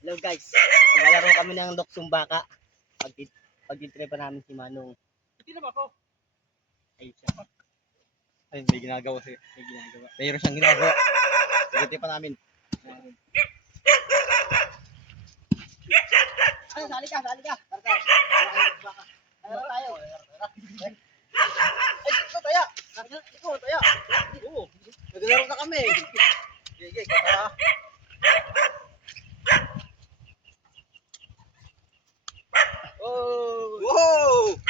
Hello guys, maglalaro kami ng luksong baka. Pag-try pa namin si Manong. Hindi na ba ako? Ay, siya pa. Ay, may ginagawa siya. May ginagawa. Mayroon siyang ginagawa. Pagkiti pa namin. Ay, sali ka. Tara. Ano tayo? Ay, ito taya. Ito taya. Oo. Naglalaro na kami. Sige, kaya. Oh! Wow!